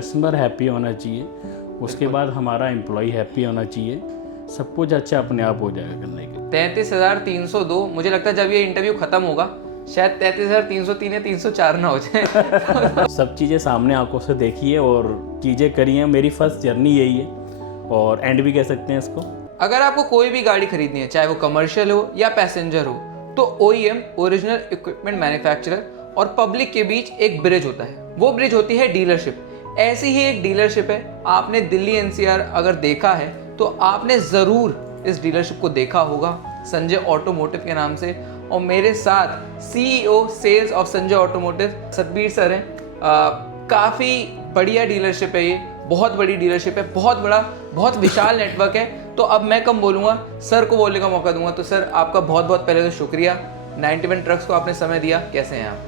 Customer happy होना चाहिए, उसके बाद हमारा एम्प्लॉय हैप्पी होना चाहिए, सब कुछ अच्छा अपने आप हो जाएगा करने के। 33,302, मुझे लगता है जब ये इंटरव्यू खत्म होगा शायद 33,303 या 304 ना हो जाए। सब चीज़ें सामने आंखों से देखी है और चीज़ें करी हैं। मेरी फर्स्ट जर्नी यही है और एंड भी कह सकते हैं इसको। अगर आपको कोई भी गाड़ी खरीदनी है, चाहे वो कमर्शियल हो या पैसेंजर हो, तो OEM ओरिजिनल इक्विपमेंट मैन्युफैक्चरर और पब्लिक के बीच एक ब्रिज होता है, वो ब्रिज होती है डीलरशिप। ऐसी ही एक डीलरशिप है, आपने दिल्ली NCR अगर देखा है तो आपने ज़रूर इस डीलरशिप को देखा होगा, संजय ऑटोमोटिव के नाम से। और मेरे साथ CEO sales of Sanjay automotive Satbir sir हैं। काफ़ी बढ़िया डीलरशिप है ये, बहुत बड़ी डीलरशिप है, बहुत विशाल नेटवर्क है। तो अब मैं कम बोलूँगा, सर को बोलने का मौका दूंगा। तो सर आपका बहुत बहुत पहले तो शुक्रिया, 91 ट्रक्स को आपने समय दिया। कैसे हैं आप?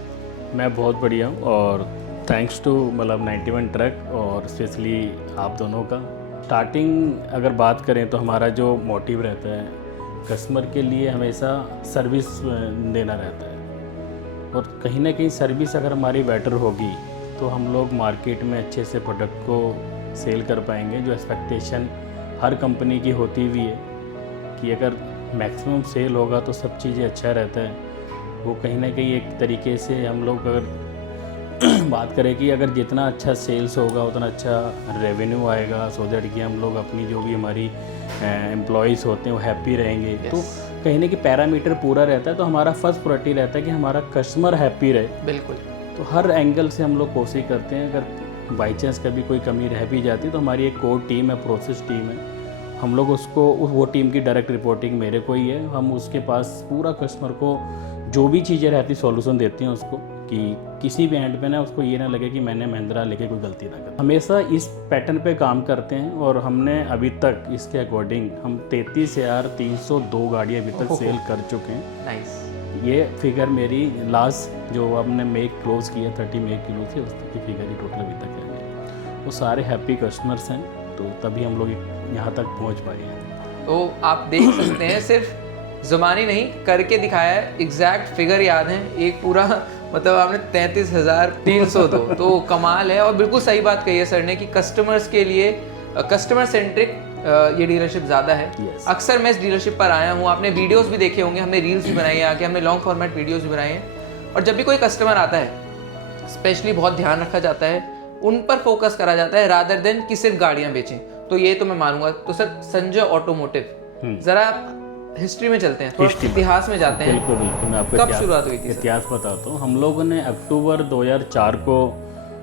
मैं बहुत बढ़िया हूँ और थैंक्स टू 91 ट्रक और स्पेशली आप दोनों का। स्टार्टिंग अगर बात करें तो हमारा जो मोटिव रहता है कस्टमर के लिए हमेशा सर्विस देना रहता है, और कहीं ना कहीं सर्विस अगर हमारी बेटर होगी तो हम लोग मार्केट में अच्छे से प्रोडक्ट को सेल कर पाएंगे। जो एक्सपेक्टेशन हर कंपनी की होती भी है कि अगर मैक्सिमम सेल होगा तो सब चीज़ें अच्छा रहता है, वो कहीं ना कहीं एक तरीके से हम लोग अगर बात करें कि अगर जितना अच्छा सेल्स होगा उतना अच्छा रेवेन्यू आएगा, सो दैट कि हम लोग अपनी जो भी हमारी एम्प्लॉयज़ होते हैं वो हैप्पी रहेंगे। तो कहीं ना कहीं पैरामीटर पूरा रहता है। तो हमारा फर्स्ट प्रायोरिटी रहता है कि हमारा कस्टमर हैप्पी रहे। बिल्कुल। तो हर एंगल से हम लोग कोशिश करते हैं, अगर बाई चांस कभी कोई कमी रह भी जाती है तो हमारी एक कोर टीम है, प्रोसेस टीम है, हम लोग उसको वो टीम की डायरेक्ट रिपोर्टिंग मेरे को ही है। हम उसके पास पूरा कस्टमर को जो भी चीज़ें रहती सॉल्यूशन देते हैं उसको, कि किसी भी एंड पे ना उसको ये ना लगे कि मैंने महिंद्रा लेके कोई गलती ना कर। हमेशा इस पैटर्न पे काम करते हैं और हमने अभी तक इसके अकॉर्डिंग हम 33,302 गाड़ियाँ अभी तक सेल कर चुके हैं। नाइस। ये फिगर मेरी लास्ट जो हमने मई क्लोज किया 30 मई किलो थी, उसकी फिगर ही टोटल अभी तक है। वो सारे हैप्पी कस्टमर्स हैं, तो तभी हम लोग यहाँ तक पहुँच पाए हैं। तो आप देख सकते हैं, सिर्फ ज़ुबानी नहीं करके दिखाया है। एग्जैक्ट फिगर याद है, एक पूरा मतलब आपने 33,302। तो कमाल है। और बिल्कुल सही बात कही है सर ने कि कस्टमर्स के लिए कस्टमर सेंट्रिक ये डीलरशिप ज़्यादा है। Yes. अक्सर मैं इस डीलरशिप पर आया हूँ, आपने वीडियोस भी देखे होंगे, हमने रील्स भी बनाई है आके, हमने लॉन्ग फॉर्मेट वीडियोस भी बनाए हैं। और जब भी कोई कस्टमर आता है स्पेशली बहुत ध्यान रखा जाता है, उन पर फोकस करा जाता है रादर देन कि सिर्फ गाड़ियाँ बेचें। तो ये तो मैं मानूंगा। तो सर संजय ऑटोमोटिव, ज़रा हिस्ट्री में चलते हैं, थोड़ा इतिहास में जाते हैं। बिल्कुल बिल्कुल, मैं आपको कब शुरुआत हुई थी? इतिहास बताता हूँ। हम लोगों ने अक्टूबर 2004 को,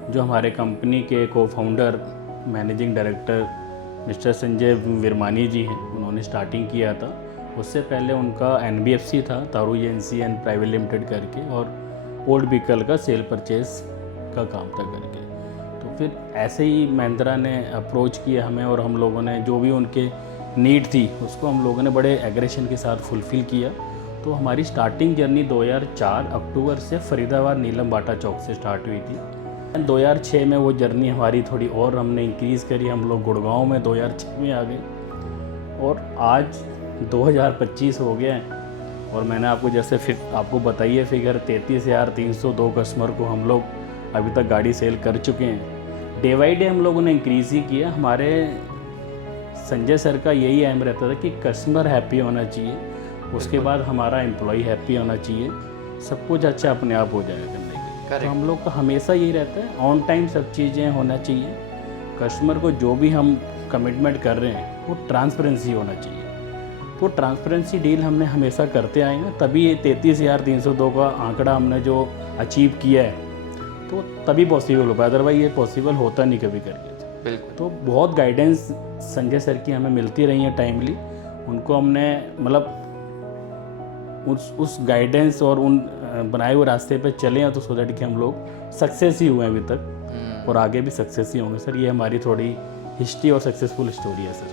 जो हमारे कंपनी के को founder managing director mister Sanjay Virmani ji हैं, उन्होंने स्टार्टिंग किया था। उससे पहले उनका NBFC था, तारू एजेंसी एंड प्राइवेट लिमिटेड करके, और ओल्ड व्हीकल का सेल परचेज का काम था करके। तो फिर ऐसे ही महिंद्रा ने अप्रोच किया हमें, और हम लोगों ने जो भी उनके नीड थी उसको हम लोगों ने बड़े एग्रेशन के साथ फुलफ़िल किया। तो हमारी स्टार्टिंग जर्नी 2004 अक्टूबर से फरीदाबाद नीलम बाटा चौक से स्टार्ट हुई थी। 2006 में वो जर्नी हमारी थोड़ी और हमने इंक्रीज़ करी, हम लोग गुड़गांव में 2006 में आ गए, और आज 2025 हो गया है। और मैंने आपको जैसे फिर आपको बताइए फिगर 33,302 कस्टमर को हम लोग अभी तक गाड़ी सेल कर चुके हैं। डे बाई डे हम लोगों ने इंक्रीज़ ही किया। हमारे संजय सर का यही एम रहता था कि कस्टमर हैप्पी होना चाहिए, उसके बाद हमारा एम्प्लॉय हैप्पी होना चाहिए, सब कुछ अच्छा अपने आप हो जाएगा करने के। तो हम लोग का हमेशा यही रहता है, ऑन टाइम सब चीज़ें होना चाहिए। कस्टमर को जो भी हम कमिटमेंट कर रहे हैं वो ट्रांसपेरेंसी होना चाहिए। तो ट्रांसपेरेंसी डील हमने हमेशा करते आए हैं, तभी ये 33,302 का आंकड़ा हमने जो अचीव किया है तो तभी पॉसिबल हो पाया, अदरवाइज ये पॉसिबल होता नहीं कभी करके। बिल्कुल। तो बहुत गाइडेंस संजय सर की हमें मिलती रही है टाइमली। उनको हमने मतलब उस गाइडेंस और उन बनाए हुए रास्ते पे चले हैं, तो सो दैट कि हम लोग सक्सेस ही हुए हैं अभी तक, और आगे भी सक्सेस ही होंगे सर। ये हमारी थोड़ी हिस्ट्री और सक्सेसफुल स्टोरी है सर।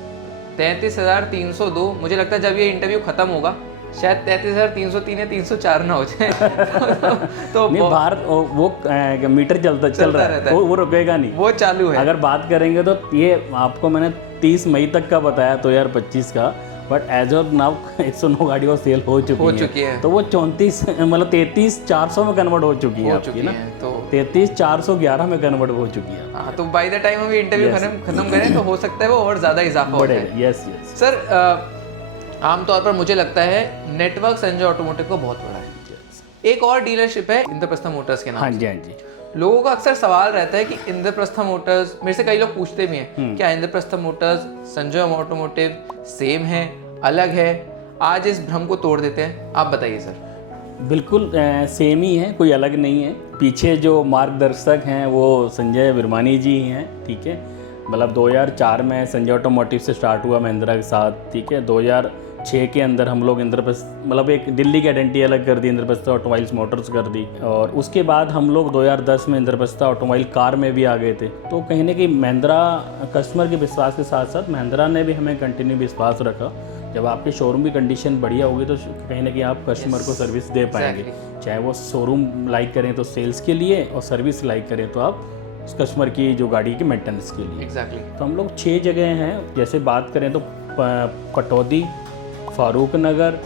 33,302, मुझे लगता है जब ये इंटरव्यू खत्म होगा शायद 33,303 या 304 ना हो जाए। तो नहीं, बाहर वो मीटर चल रहा है, वो रुकेगा नहीं, वो चालू है। अगर बात करेंगे तो ये आपको मैंने 30 मई तक का बताया 2025 का, बट एज ऑफ नाउ 109 गाड़ी और सेल हो चुकी है। तो वो 34 मतलब 33,400 में कन्वर्ट हो चुकी है आपकी ना। तो 33,411 में कन्वर्ट हो चुकी है। हाँ, तो बाय द टाइम हम ये इंटरव्यू खत्म करें तो हो सकता है वो और ज़्यादा इजाफा हो जाए। यस यस सर, आमतौर पर मुझे लगता है नेटवर्क संजय ऑटोमोटिव को बहुत बड़ा है। एक और डीलरशिप है इंद्रप्रस्थ मोटर्स के नाम हाँ से। जी हाँ जी। लोगों का अक्सर सवाल रहता है कि इंद्रप्रस्थ मोटर्स, मेरे से कई लोग पूछते भी हैं क्या Indraprastha Motors Sanjay automotive same है, अलग है? आज इस भ्रम को तोड़ देते हैं, आप बताइए सर। बिल्कुल सेम ही है, कोई अलग नहीं है। पीछे जो मार्गदर्शक हैं वो संजय विरमानी जी ही हैं, ठीक है। मतलब 2004 में संजय ऑटोमोटिव से स्टार्ट हुआ महिंद्रा के साथ, ठीक है। 2006 के अंदर हम लोग इंद्रप्रस्थ, मतलब एक दिल्ली की आइडेंटिटी अलग कर दी, इंद्रप्रस्थ ऑटोमोबाइल्स मोटर्स कर दी। और उसके बाद हम लोग 2010 में इंद्रप्रस्थ ऑटोमोबाइल कार में भी आ गए थे। तो कहीं ना कहीं महिंद्रा कस्टमर के विश्वास के साथ साथ महिंद्रा ने भी हमें कंटिन्यू विश्वास रखा। जब आपके शोरूम की कंडीशन बढ़िया होगी तो कहीं ना कहीं आप कस्टमर को सर्विस दे पाएंगे। चाहे वो शोरूम लाइक करें तो सेल्स के लिए, और सर्विस लाइक करें तो आप उस कस्टमर की जो गाड़ी की मेंटेनेंस के लिए। तो हम लोग 6 जगह हैं। जैसे बात करें तो पटौदी, फारूक नगर,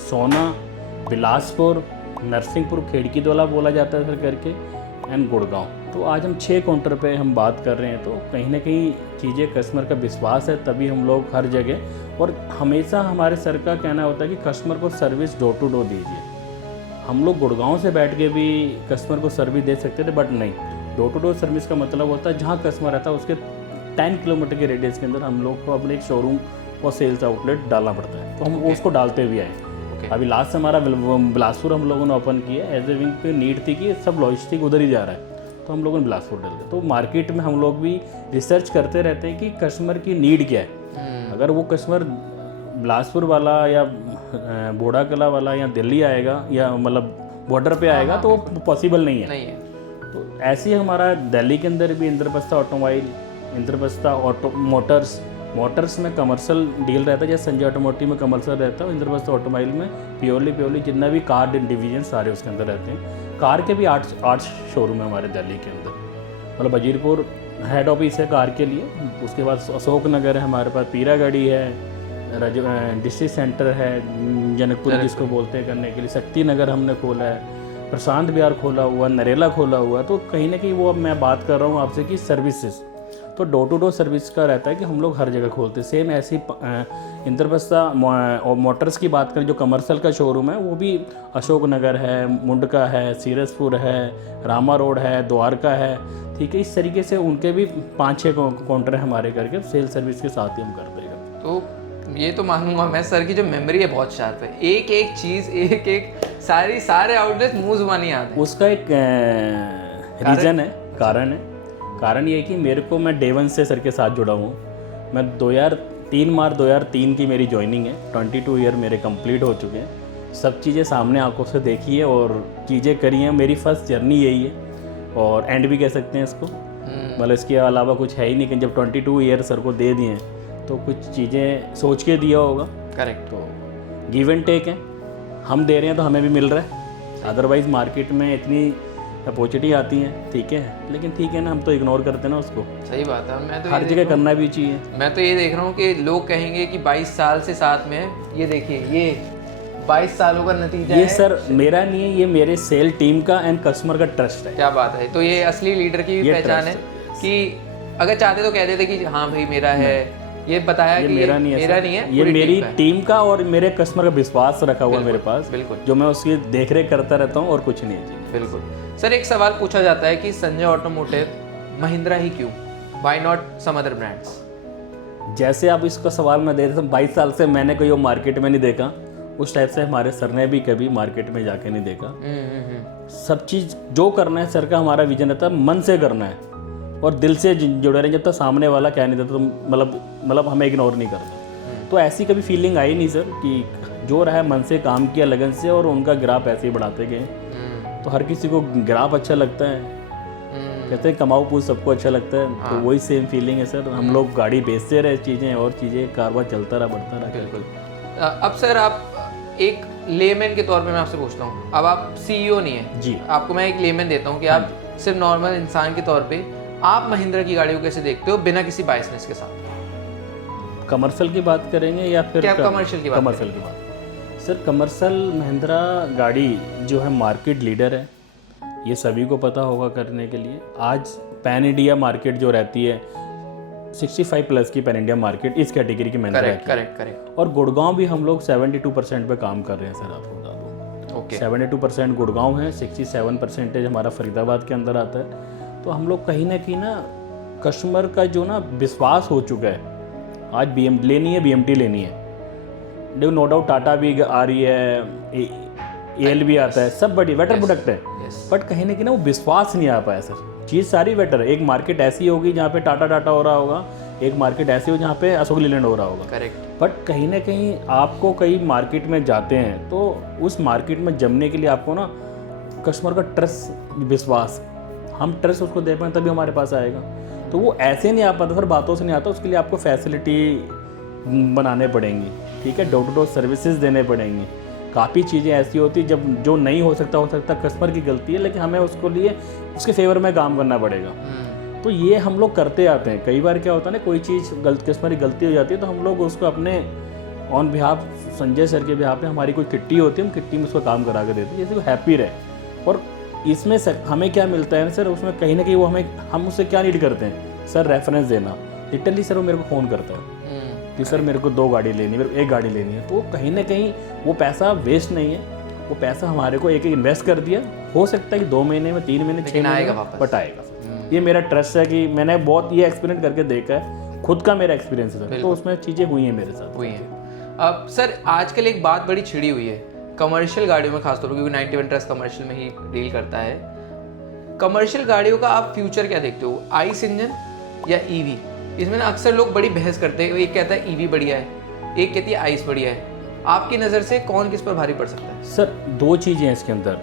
सोना, बिलासपुर, नरसिंहपुर, खेड़की दौला बोला जाता है सर करके, एंड गुड़गांव। तो आज हम 6 काउंटर पे हम बात कर रहे हैं। तो कहीं ना कहीं चीज़ें कस्टमर का विश्वास है, तभी हम लोग हर जगह, और हमेशा हमारे सर का कहना होता है कि कस्टमर को सर्विस डोर टू डोर दीजिए। हम लोग गुड़गांव से बैठ के भी कस्टमर को सर्विस दे सकते थे, बट नहीं, डोर टू डोर सर्विस का मतलब होता है जहाँ कस्टमर रहता है उसके 10 किलोमीटर के रेडियस के अंदर हम लोग को अपने एक शोरूम और सेल्स आउटलेट डालना पड़ता है। तो हम उसको डालते भी आए। अभी लास्ट हमारा बिलासपुर हम लोगों ने ओपन किया। एज ए विंग पे नीड थी कि सब लॉजिस्टिक उधर ही जा रहा है, तो हम लोगों ने बिलासपुर डाल दिया। तो मार्केट में हम लोग भी रिसर्च करते रहते हैं कि कस्टमर की नीड क्या है। अगर वो कस्टमर बिलासपुर वाला या बोड़ा कला वाला या दिल्ली आएगा या मतलब बॉर्डर पे आएगा तो वो पॉसिबल नहीं है। तो ऐसे ही हमारा दिल्ली के अंदर भी Indraprastha automobile, Indraprastha auto Motors में कमर्शियल डील रहता है। जैसे संजय ऑटोमोटिव में कमर्शियल रहता है, इंद्रप्रस्थ ऑटोमोबाइल में प्योरली जितना भी कार डिवीजन सारे उसके अंदर रहते हैं। कार के भी 8 शोरूम है हमारे दिल्ली के अंदर। मतलब वजीरपुर हेड ऑफिस है कार के लिए, उसके बाद अशोक नगर है हमारे पास, पीरागढ़ी है, डिस्ट्रिक्ट सेंटर है जनकपुर जिसको बोलते हैं करने के लिए, शक्ति नगर हमने खोला है, प्रशांत विहार खोला हुआ, नरेला खोला हुआ। तो कहीं ना कहीं वो अब मैं बात कर रहा हूँ आपसे कि सर्विसेज, तो डोर टू डोर सर्विस का रहता है कि हम लोग हर जगह खोलते हैं। सेम ऐसी इंद्रप्रस्थ मोटर्स की बात करें जो कमर्शियल का शोरूम है, वो भी अशोक नगर है, मुंडका है, सीरसपुर है, रामा रोड है, द्वारका है, ठीक है। इस तरीके से उनके भी 5-6 काउंटर है हमारे करके सेल सर्विस के साथ ही हम करते हैं। तो ये तो मानूंगा मैं, सर की जो मेमोरी है बहुत शार्प है। एक एक चीज़, एक एक सारे आउटलेट मुँह जुबानी याद है। उसका एक रीज़न है, कारण ये है कि मेरे को, मैं डे 1 से सर के साथ जुड़ा हूँ। मैं 2003 की मेरी ज्वाइनिंग है। 22 ईयर मेरे कंप्लीट हो चुके हैं। सब चीज़ें सामने आंखों से देखी है और चीज़ें करी हैं। मेरी फर्स्ट जर्नी यही है और एंड भी कह सकते हैं इसको। मतलब इसके अलावा कुछ है ही नहीं कि जब 22 ईयर सर को दे दिए तो कुछ चीज़ें सोच के दिया होगा। करेक्ट। तो गिव एंड टेक है, हम दे रहे हैं तो हमें भी मिल रहा है। अदरवाइज़ मार्केट में इतनी अपॉर्चुनिटी आती हैं, ठीक है, लेकिन ठीक है ना, हम तो इग्नोर करते हैं ना उसको। सही बात है। मैं तो हर जगह करना भी चाहिए। मैं तो ये देख रहा हूँ कि लोग कहेंगे कि 22 साल से साथ में है। ये देखिए, ये 22 सालों का नतीजा है। ये सर मेरा नहीं है, ये मेरे सेल टीम का एंड कस्टमर का ट्रस्ट है। क्या बात है। तो ये असली लीडर की भी पहचान है कि अगर चाहते तो कह देते कि हाँ भाई मेरा है। ये बताया कि मेरा नहीं है, ये मेरी टीम का और मेरे कस्टमर का विश्वास रखा हुआ मेरे पास, बिल्कुल, जो मैं उसकी देखरेख करता रहता हूँ और कुछ नहीं है। बिल्कुल। सर, एक सवाल पूछा जाता है कि संजय ऑटोमोटिव महिंद्रा ही क्यों, why not some other brands? जैसे आप इसका सवाल मैं दे रहा हूँ, 22 साल से मैंने कोई मार्केट में नहीं देखा, उस टाइप से हमारे सर ने भी कभी मार्केट में जाके नहीं देखा। सब चीज़ जो करना है सर का, हमारा विजन रहता है मन से करना है और दिल से जुड़े रहे। जब तक सामने वाला क्या नहीं देता तो मतलब हमें इग्नोर नहीं करता। तो ऐसी कभी फीलिंग आई नहीं सर कि जो रहा मन से काम किया, लगन से, और उनका ग्राफ ऐसे ही बढ़ाते गए। तो हर किसी को ग्राफ अच्छा लगता है, कहते हैं कमाओ पूछ सबको अच्छा लगता है। तो वही सेम फीलिंग है सर। हम लोग गाड़ी बेचते रहे, चीज़ें और चीज़ें, कारोबार चलता रहा, बढ़ता रहा। बिल्कुल। अब सर, आप एक लेमैन के तौर पे मैं आपसे पूछता हूँ, अब आप CEO नहीं है जी, आपको मैं एक लेमैन देता हूँ कि आप सिर्फ नॉर्मल इंसान के तौर पे आप महिंद्रा की गाड़ी को कैसे देखते हो बिना किसी बायसनेस के साथ? कमर्शियल की बात करेंगे या फिर क्या कमर्शियल की बात? कमर्शियल की बात सर, कमर्शियल महिंद्रा गाड़ी जो है मार्केट लीडर है। ये सभी को पता होगा करने के लिए। आज पैन इंडिया मार्केट जो रहती है 65 प्लस की पैन इंडिया मार्केट इस कैटेगरी की महिंद्रा की। करेक्ट। और गुड़गांव भी हम लोग 72% पे काम कर रहे हैं सर, आपको बता दूँ। ओके। 72% गुड़गांव है, 67% हमारा फरीदाबाद के अंदर आता है। तो हम लोग कहीं ना कस्टमर का जो ना विश्वास हो चुका है। आज BM लेनी है, BMT लेनी है, देखो नो डाउट टाटा भी आ रही है, AL भी आता है, सब बड़ी बेटर प्रोडक्ट है, बट कहीं ना वो विश्वास नहीं आ पाया सर। चीज़ सारी बेटर है। एक मार्केट ऐसी होगी जहाँ पे टाटा हो रहा होगा, एक मार्केट ऐसी हो जहाँ पे अशोक लीलैंड हो रहा होगा। करेक्ट। बट कहीं ना कहीं आपको कई मार्केट में जाते हैं तो उस मार्केट में जमने के लिए आपको ना कस्टमर का ट्रस्ट, विश्वास, हम ट्रस्ट उसको दे पाएँ तभी हमारे पास आएगा। तो वो ऐसे नहीं आ पाता सर, बातों से नहीं आता। उसके लिए आपको फैसिलिटी बनाने पड़ेंगी, ठीक है, डोर टू डोर सर्विसेज देने पड़ेंगी। काफ़ी चीज़ें ऐसी होती जब जो नहीं हो सकता कस्टमर की गलती है, लेकिन हमें उसको लिए उसके फेवर में काम करना पड़ेगा। तो ये हम लोग करते आते हैं। कई बार क्या होता है ना, कोई चीज़ कस्टमर की गलती हो जाती है तो हम लोग उसको अपने ऑन बिहाफ, संजय सर के बिहाफ पे हमारी कोई किट्टी होती है, हम किट्टी में उसको काम करा के देते हैं जैसे वो हैप्पी रहे। और इसमें हमें क्या मिलता है सर, उसमें कहीं ना कहीं वो हम उससे क्या नीड करते हैं सर, रेफरेंस देना। लिटरली सर वो मेरे को फ़ोन करता है कि सर मेरे को 2 गाड़ी लेनी है, मेरे को 1 गाड़ी लेनी है। तो कहीं ना कहीं वो पैसा वेस्ट नहीं है, वो पैसा हमारे को एक इन्वेस्ट कर दिया। हो सकता है कि 2 महीने में, 3 महीने, 6 महीने बट आएगा। ये मेरा ट्रस्ट है कि मैंने बहुत ये एक्सपीरियंस करके देखा है, खुद का मेरा एक्सपीरियंस है सर, तो उसमें चीज़ें हुई हैं मेरे साथ। हुई हैं। अब सर आजकल एक बात बड़ी छिड़ी हुई है कमर्शियल गाड़ियों में, खासतौर पर क्योंकि 91 ट्रक्स कमर्शियल में ही डील करता है। कमर्शियल गाड़ियों का आप फ्यूचर क्या देखते हो, आईस इंजन या EV? इसमें ना अक्सर लोग बड़ी बहस करते हैं, एक कहता है EV बढ़िया है, एक कहती है आइस बढ़िया है। आपकी नज़र से कौन किस पर भारी पड़ सकता है? सर 2 चीज़ें हैं इसके अंदर।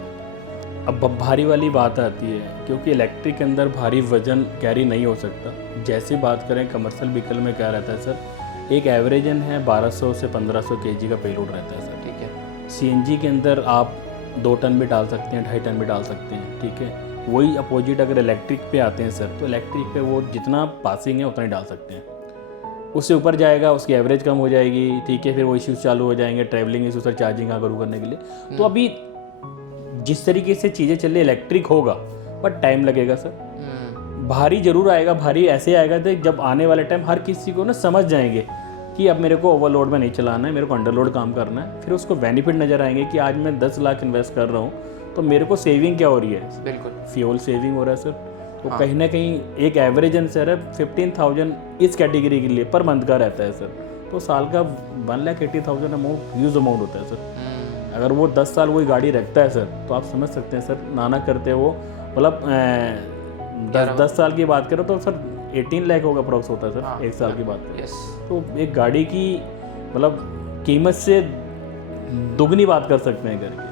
अब भारी वाली बात आती है क्योंकि इलेक्ट्रिक के अंदर भारी वजन कैरी नहीं हो सकता। जैसे बात करें कमर्शियल व्हीकल में क्या रहता है सर, एक एवरेजन है 1200 से 1500 kg का पेलोड रहता है सर, ठीक है। CNG के अंदर आप 2 टन भी डाल सकते हैं, 2.5 टन भी डाल सकते हैं, ठीक है। वही अपोजिट अगर इलेक्ट्रिक पे आते हैं सर, तो इलेक्ट्रिक पे वो जितना पासिंग है उतना ही डाल सकते हैं। उससे ऊपर जाएगा उसकी एवरेज कम हो जाएगी, ठीक है। फिर वो इश्यूज चालू हो जाएंगे, ट्रैवलिंग इशू सर, चार्जिंग करूँ करने के लिए। तो अभी जिस तरीके से चीज़ें चल रही, इलेक्ट्रिक होगा बट टाइम लगेगा सर। भारी जरूर आएगा, भारी ऐसे आएगा तो जब आने वाले टाइम हर किसी को ना समझ जाएंगे कि अब मेरे को ओवरलोड में नहीं चलाना है, मेरे को अंडरलोड काम करना है। फिर उसको बेनिफिट नज़र आएंगे कि आज मैं 10 लाख इन्वेस्ट कर रहा हूँ तो मेरे को सेविंग क्या हो रही है, बिल्कुल फ्यूल सेविंग हो रहा है सर। तो कहीं ना कहीं एक एवरेज सर है 15,000 इस कैटेगरी के लिए पर मंथ का रहता है सर। तो साल का 1,80,000 अमाउंट ह्यूज अमाउंट होता है सर। अगर वो 10 साल वही गाड़ी रखता है सर तो आप समझ सकते हैं सर, नाना करते वो मतलब 10 साल की बात करो तो सर 18 लाख होगा अप्रोक्स होता है सर, 1 साल की बात। तो एक गाड़ी की मतलब कीमत से दुगनी बात कर सकते हैं करके।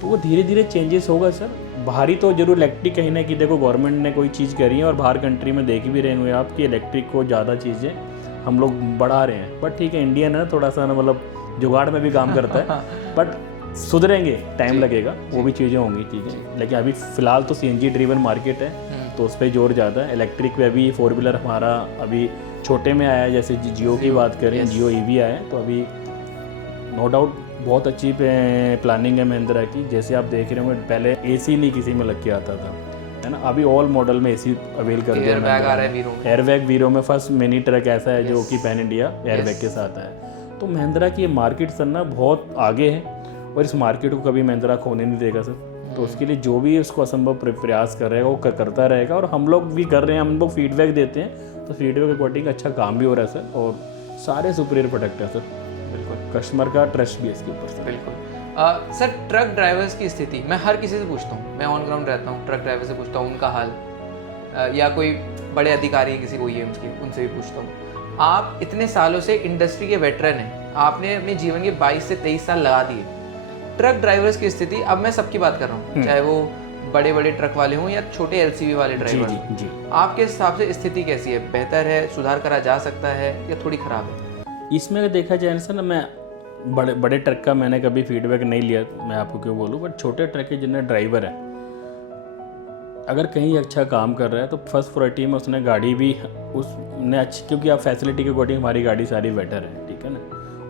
तो वो धीरे धीरे चेंजेस होगा सर। भारी तो जरूर इलेक्ट्रिक कहीं ना कहीं देखो गवर्नमेंट ने कोई चीज़ करी है और बाहर कंट्री में देख भी रहे हुए आप कि इलेक्ट्रिक को ज़्यादा चीज़ें हम लोग बढ़ा रहे हैं। बट ठीक है, इंडियन है थोड़ा सा ना मतलब जुगाड़ में भी काम करता है, बट सुधरेंगे, टाइम लगेगा, वो भी चीज़ें होंगी चीज़ें। लेकिन अभी फ़िलहाल तो CNG ड्रिवन मार्केट है तो उस पर जोर ज़्यादा है। इलेक्ट्रिक पे अभी 4 व्हीलर हमारा अभी छोटे में आया है, जैसे जियो की बात करें, जियो EV आया है। तो अभी नो डाउट बहुत अच्छी प्लानिंग है महिंद्रा की। जैसे आप देख रहे होंगे पहले AC नहीं किसी में लग के आता था, है ना, अभी ऑल मॉडल में AC अवेल कर दिया। एयरबैग वीरो में फर्स्ट मिनी ट्रक ऐसा है जो कि पैन इंडिया एयरबैग के साथ है। तो महिंद्रा की ये मार्केट सर ना बहुत आगे है और इस मार्केट को कभी महिंद्रा खोने नहीं देगा सर। तो उसके लिए जो भी उसको असंभव प्रयास कर रहेगा वो करता रहेगा और हम लोग भी कर रहे हैं, हम लोग फीडबैक देते हैं तो फीडबैक अकॉर्डिंग अच्छा काम भी हो रहा है सर और सारे सुपीरियर प्रोडक्ट है सर। बिल्कुल, कस्टमर का ट्रस्ट भी है इसके ऊपर सर। बिल्कुल सर, ट्रक ड्राइवर्स की स्थिति मैं हर किसी से पूछता हूँ, मैं ऑन ग्राउंड रहता हूँ, ट्रक ड्राइवर से पूछता हूँ उनका हाल, या कोई बड़े अधिकारी हैं किसी OEMs के, उनसे भी पूछता हूँ। आप इतने सालों से इंडस्ट्री के वेटरन हैं, आपने अपने जीवन के 22 से 23 साल लगा दिए। ट्रक ड्राइवर्स की स्थिति, अब मैं सबकी बात कर रहा हूँ, चाहे वो बड़े बड़े ट्रक वाले हों या छोटे LCV वाले ड्राइवर, आपके हिसाब से स्थिति कैसी है? बेहतर है, सुधार करा जा सकता है या थोड़ी ख़राब है? इसमें अगर देखा जाए सर ना, मैं बड़े ट्रक का मैंने कभी फीडबैक नहीं लिया, मैं आपको क्यों बोलूँ, बट छोटे ट्रक के जिन्हें ड्राइवर है अगर कहीं अच्छा काम कर रहा है तो फर्स्ट प्रायोरिटी में उसने गाड़ी भी उसने अच्छी, क्योंकि आप फैसिलिटी के अकॉर्डिंग हमारी गाड़ी सारी बेटर है, ठीक है ना,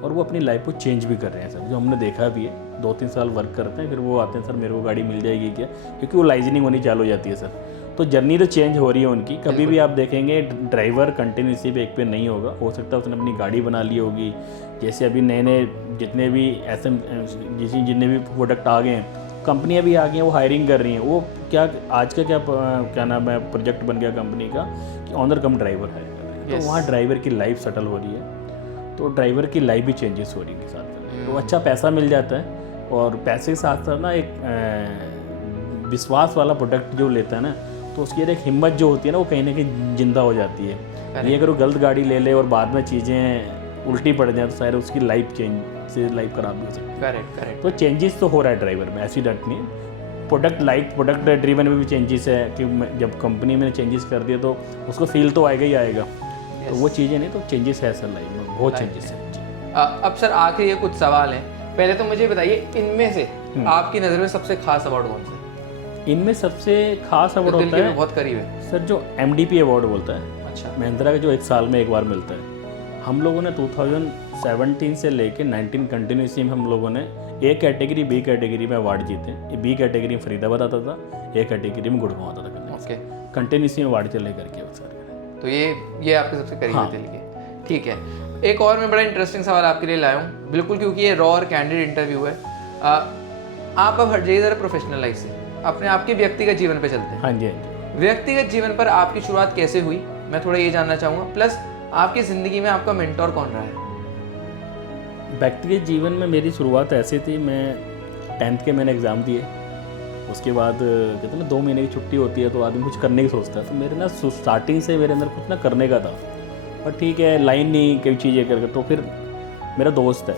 और वो अपनी लाइफ को चेंज भी कर रहे हैं सर, जो हमने देखा भी है। 2-3 साल वर्क करते हैं, फिर वो आते हैं सर मेरे को गाड़ी मिल जाएगी क्या, क्योंकि वो लाइजनिंग होनी चालू हो जाती है सर। तो जर्नी तो चेंज हो रही है उनकी। कभी भी आप देखेंगे ड्राइवर कंटिन्यूसली पे एक पे नहीं होगा, हो सकता है उसने अपनी गाड़ी बना ली होगी। जैसे अभी नए नए जितने भी जितने भी प्रोडक्ट आ गए हैं, कंपनियां भी आ गई हैं, वो हायरिंग कर रही हैं। वो क्या आज का क्या नाम है, प्रोजेक्ट बन गया कंपनी का कि ऑनर कम ड्राइवर हायर कर रहे हैं। तो वहाँ ड्राइवर की लाइफ सेटल हो रही है, तो ड्राइवर की लाइफ भी चेंजेस हो रही है साथ। तो अच्छा पैसा मिल जाता है, और पैसे के साथ साथ ना एक विश्वास वाला प्रोडक्ट जो लेता है ना, तो उसकी एक हिम्मत जो होती है ना, वो कहीं ना कहीं जिंदा हो जाती है। ये अगर वो गलत गाड़ी ले ले और बाद में चीज़ें उल्टी पड़ जाए तो शायद उसकी लाइफ लाइफ खराब भी हो सकती है। करेक्ट। तो चेंजेस तो हो रहा है ड्राइवर में, ऐसी डट नहीं। प्रोडक्ट ड्रिवन में भी चेंजेस है कि जब कंपनी में चेंजेस कर दिए तो उसको फील तो आएगा ही आएगा। तो वो चीज़ें नहीं, तो चेंजेस है सर लाइफ में, बहुत चेंजेस है। अब सर आखिरी ये कुछ सवाल हैं। पहले तो मुझे बताइए, इनमें से आपकी नज़र में सबसे खास अवार्ड कौन सा है? इनमें सबसे खास अवार्ड होता है, बहुत करीब है सर, जो MDP अवार्ड बोलता है। अच्छा। महिंद्रा का जो 1 साल में एक बार मिलता है। हम लोगों ने 2017 से लेके 19 कंटिन्यूसली में हम लोगों ने A कैटेगरी B कैटेगरी में अवार्ड जीते। B कैटेगरी में फरीदाबाद आता था, A कैटेगरी में गुड़गांव आता था। ओके, कंटिन्यूसली में अवार्ड चले करके वो सर। तो ये आपके सबसे करीब है दिल के। ठीक है, एक और मैं बड़ा इंटरेस्टिंग सवाल आपके लिए लाया हूँ, बिल्कुल, क्योंकि ये रॉ और कैंडिड इंटरव्यू है। आप अब हट जाइए ज़रा प्रोफेशनल लाइफ से, अपने आपके व्यक्तिगत जीवन पे चलते हैं। हाँ जी। व्यक्तिगत जीवन पर आपकी शुरुआत कैसे हुई, मैं थोड़ा ये जानना चाहूँगा। प्लस आपकी ज़िंदगी में आपका मेंटोर कौन रहा है? व्यक्तिगत जीवन में मेरी शुरुआत ऐसे थी, मैं 10th के मैंने एग्ज़ाम दिए। उसके बाद कहते हैं ना 2 महीने की छुट्टी होती है तो आदमी कुछ करने की सोचता है। तो मेरे ना स्टार्टिंग से मेरे अंदर कुछ ना करने का था, और ठीक है लाइन नहीं कई चीज़ें करके। तो फिर मेरा दोस्त है,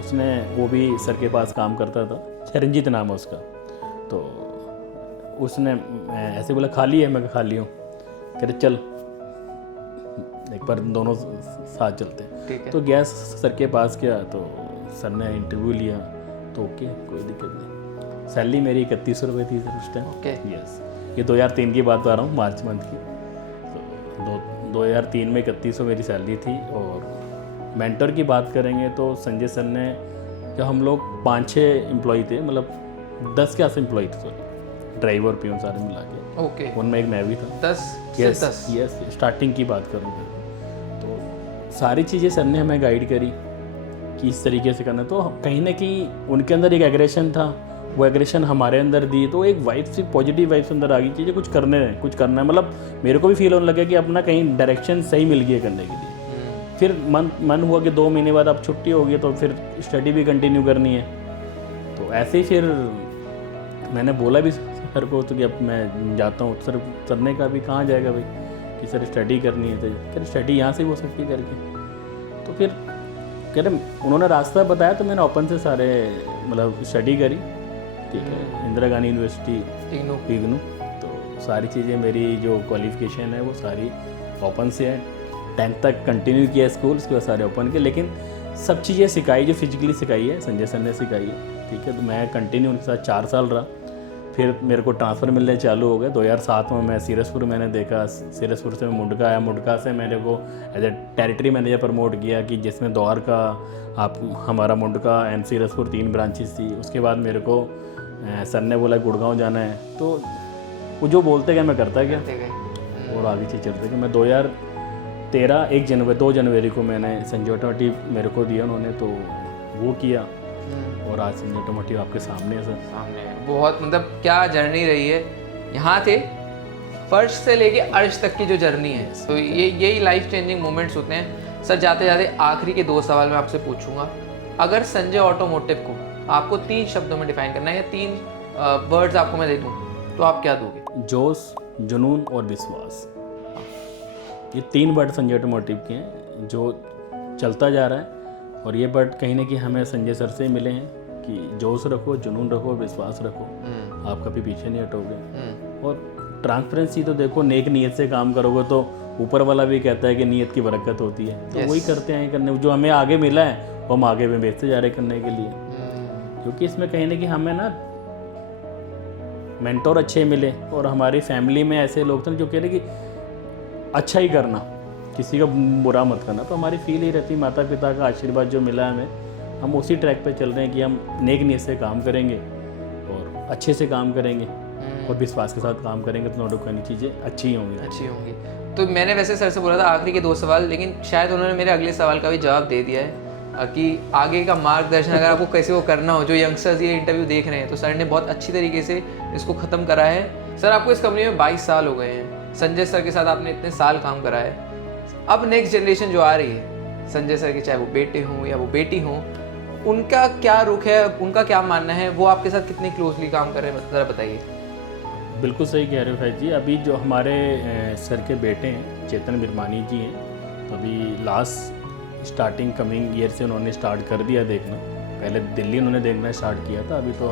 उसने वो भी सर के पास काम करता था, चरणजीत नाम है उसका। तो उसने ऐसे बोला खाली है, मैं खाली हूँ, कह रहे चल एक बार दोनों साथ चलते हैं। तो गया सर के पास गया, तो सर ने इंटरव्यू लिया, तो ओके कोई दिक्कत नहीं। सैलरी मेरी 3100 रुपये थी सर उस टाइम। ओके, यस, ये 2003 की बात बता रहा हूँ, मार्च मंथ की। तो 2003 में 3100 मेरी सैलरी थी। और मेंटर की बात करेंगे तो संजय सर ने, जब हम लोग 5-6 एम्प्लॉई थे, मतलब 10 के आस एम्प्लॉई थे, सॉरी, ड्राइवर पियोन सारे मिला के। ओके, उनमें एक मैं भी था। 10 यस, स्टार्टिंग की बात करूँ तो सारी चीज़ें सर ने हमें गाइड करी कि इस तरीके से करना। तो कहीं ना कहीं उनके अंदर एक एग्रेशन था, वो एग्रेशन हमारे अंदर दी, तो एक वाइब से पॉजिटिव वाइब्स अंदर आ गई, चीज़ें कुछ करना है। मतलब मेरे को भी फील होने लगा कि अपना कहीं डायरेक्शन सही मिल गई है करने के लिए। फिर मन हुआ कि 2 महीने बाद अब छुट्टी होगी तो फिर स्टडी भी कंटिन्यू करनी है। तो ऐसे ही फिर मैंने बोला भी सर को, तो कि अब मैं जाता हूँ। सर ने कहा भी कहाँ जाएगा भाई, कि सर स्टडी करनी है। तो फिर स्टडी यहाँ से भी हो सकती है करके। तो फिर कह रहे उन्होंने रास्ता बताया, तो मैंने ओपन से सारे मतलब स्टडी करी। ठीक है, इंदिरा गांधी यूनिवर्सिटी इग्नू। तो सारी चीज़ें मेरी जो क्वालिफिकेशन है वो सारी ओपन से है। 10th तक कंटिन्यू किया स्कूल, उसके बाद सारे ओपन के। लेकिन सब चीज़ें सिखाई जो फिजिकली सिखाई है संजय सर ने सिखाई है। ठीक है, तो मैं कंटिन्यू उनके साथ 4 साल रहा। फिर मेरे को ट्रांसफ़र मिलने चालू हो गए। 2007 में मैं सीरसपुर मैंने देखा, सीरसपुर से मैं मुंडका आया, मुंडका से मेरे को as a territory manager promote किया, कि जिसमें द्वारका, आप हमारा मुंडका एंड सीरसपुर 3 ब्रांचेस थी। उसके बाद मेरे को सर ने बोला गुड़गांव जाना है, तो वो जो बोलते गए मैं करता गया, और आगे चीज़ चलते गए। मैं 2013 2 जनवरी को मैंने संजय ऑटोमोटिव मेरे को दिया उन्होंने, तो वो किया। और आज संजय ऑटोमोटिव आपके सामने है सर। सामने है, बहुत मतलब क्या जर्नी रही है। यहाँ थे फर्श से लेके अर्श तक की जो जर्नी है, तो यही लाइफ चेंजिंग मोमेंट्स होते हैं। सर जाते जाते आखिरी के 2 सवाल मैं आपसे पूछूंगा। अगर संजय ऑटोमोटिव को आपको 3 शब्दों में डिफाइन करना है, या 3 वर्ड्स आपको मैं दे दूँ, तो आप क्या दोगे? जोश, जुनून और विश्वास। ये 3 वर्ड संजय ऑटोमोटिव के हैं जो चलता जा रहा है। और ये वर्ड कहीं ना कहीं हमें संजय सर से मिले हैं कि जोश रखो, जुनून रखो, विश्वास रखो, आप कभी पीछे नहीं हटोगे। और ट्रांसपेरेंसी तो देखो, नेक नीयत से काम करोगे तो ऊपर वाला भी कहता है कि नीयत की बरकत होती है। तो वही करते हैं करने, जो हमें आगे मिला है वो हम आगे में बेचते जा रहे करने के लिए। क्योंकि इसमें कहीं ना कहीं हमें ना मेंटोर अच्छे मिले, और हमारी फैमिली में ऐसे लोग थे जो कह रहे कि अच्छा ही करना, किसी का बुरा मत करना। तो हमारी फील ही रहती, माता पिता का आशीर्वाद जो मिला हमें हम उसी ट्रैक पे चल रहे हैं कि हम नेक नीयत से काम करेंगे और अच्छे से काम करेंगे और विश्वास के साथ काम करेंगे तो नोटो करनी चीज़ें अच्छी होंगी। तो मैंने वैसे सर से बोला था आखिरी के 2 सवाल, लेकिन शायद उन्होंने मेरे अगले सवाल का भी जवाब दे दिया है कि आगे का मार्गदर्शन अगर आपको कैसे वो करना हो, जो यंगस्टर्स ये इंटरव्यू देख रहे हैं, तो सर ने बहुत अच्छी तरीके से इसको ख़त्म करा है। सर आपको इस कंपनी में 22 साल हो गए हैं, संजय सर के साथ आपने इतने साल काम करा है। अब नेक्स्ट जनरेशन जो आ रही है संजय सर के, चाहे वो बेटे हों या वो बेटी हों, उनका क्या रुख है, उनका क्या मानना है, वो आपके साथ कितने क्लोजली काम कर रहे हैं, ज़रा बताइए। बिल्कुल सही कह रहे हो भाई जी। अभी जो हमारे सर के बेटे हैं चेतन विरमानी जी हैं, तो अभी लास्ट स्टार्टिंग कमिंग ईयर से उन्होंने स्टार्ट कर दिया देखना। पहले दिल्ली उन्होंने देखना स्टार्ट किया था, अभी तो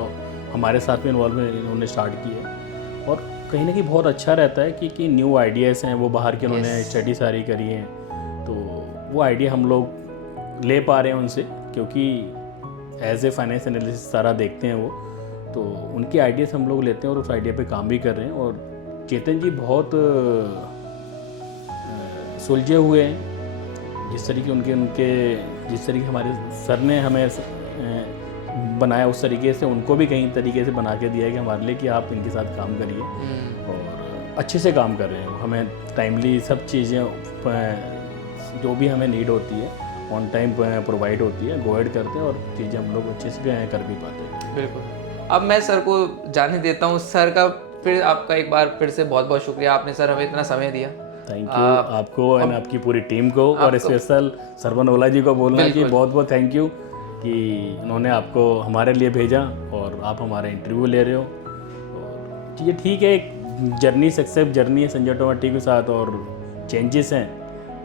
हमारे साथ में इन्वॉल्व उन्होंने स्टार्ट किया। और कहीं ना कहीं बहुत अच्छा रहता है कि न्यू आइडियाज़ हैं, वो बाहर के उन्होंने स्टडी सारी करी है, तो वो आइडिया हम लोग ले पा रहे हैं उनसे, क्योंकि एज ए फाइनेंस एनालिसिस सारा देखते हैं वो, तो उनके आइडियाज़ हम लोग लेते हैं और उस आइडिया पे काम भी कर रहे हैं। और चेतन जी बहुत सुलझे हुए हैं, जिस तरीके जिस तरीके हमारे सर ने हमें बनाया उस तरीके से उनको भी कहीं तरीके से बना के दिया है कि हमारे लिए कि आप इनके साथ काम करिए और अच्छे से काम कर रहे हैं। हमें टाइमली सब चीज़ें जो भी हमें नीड होती है ऑन टाइम प्रोवाइड होती है, गोएड करते हैं और चीज़ें हम लोग अच्छे से कर भी पाते हैं। बिल्कुल। अब मैं सर को जाने देता हूँ। सर का फिर आपका एक बार फिर से बहुत बहुत शुक्रिया, आपने सर हमें इतना समय दिया। थैंक यू आपको एंड आपकी पूरी टीम को, और स्पेशल सरवन ओला जी को बोलना कि बहुत बहुत थैंक यू कि उन्होंने आपको हमारे लिए भेजा और आप हमारा इंटरव्यू ले रहे हो। और चीज़ें ठीक है, एक जर्नी सक्सेस जर्नी है संजय ऑटोमोटिव के साथ और चेंजेस हैं,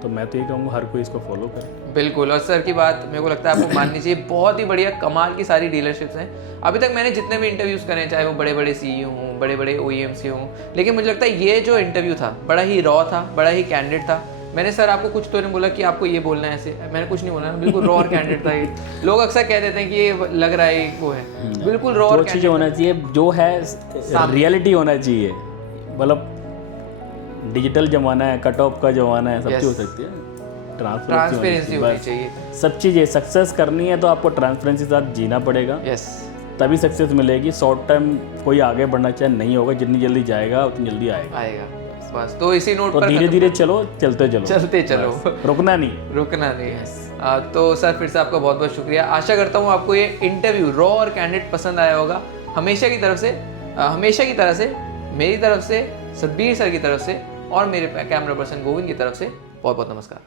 तो मैं तो ये कहूँगा हर कोई इसको फॉलो करे। बिल्कुल। और सर की बात मेरे को लगता है आपको माननी चाहिए, बहुत ही बढ़िया कमाल की सारी डीलरशिप्स हैं। अभी तक मैंने जितने भी इंटरव्यूज़ करे, चाहे वो बड़े बड़े सीईओ हों, बड़े बड़े OEMs के हों, लेकिन मुझे लगता है ये जो इंटरव्यू था बड़ा ही रॉ था, बड़ा ही कैंडिड था। मैंने सर आपको कुछ तो नहीं बोला कि आपको ये बोलना है ऐसे, मैंने कुछ नहीं बोला, बिल्कुल रॉ और कैंडिड था ये। लोग अक्सर कह देते हैं कि ये लग रहा है वो है, बिल्कुल रॉ और चीज़ होना चाहिए, जो है रियलिटी होना चाहिए। मतलब डिजिटल ज़माना है, कट ऑफ का ज़माना है, सब चीज़ हो सकती है, ट्रांसपेरेंसी होनी चाहिए। सब चीज़ें सक्सेस करनी है तो आपको ट्रांसपेरेंसी के साथ जीना पड़ेगा, तभी सक्सेस मिलेगी। शॉर्ट टर्म कोई आगे बढ़ना चाहे नहीं होगा, जितनी जल्दी जाएगा उतनी जल्दी आएगा बस। तो इसी नोट पर धीरे धीरे चलो, चलते चलो, रुकना नहीं। तो सर फिर से आपका बहुत बहुत शुक्रिया। आशा करता हूँ आपको ये इंटरव्यू रॉ और कैंडिड पसंद आया होगा। हमेशा की तरह से मेरी तरफ से, सतबीर सर की तरफ से और मेरे कैमरा पर्सन गोविंद की तरफ से बहुत बहुत नमस्कार।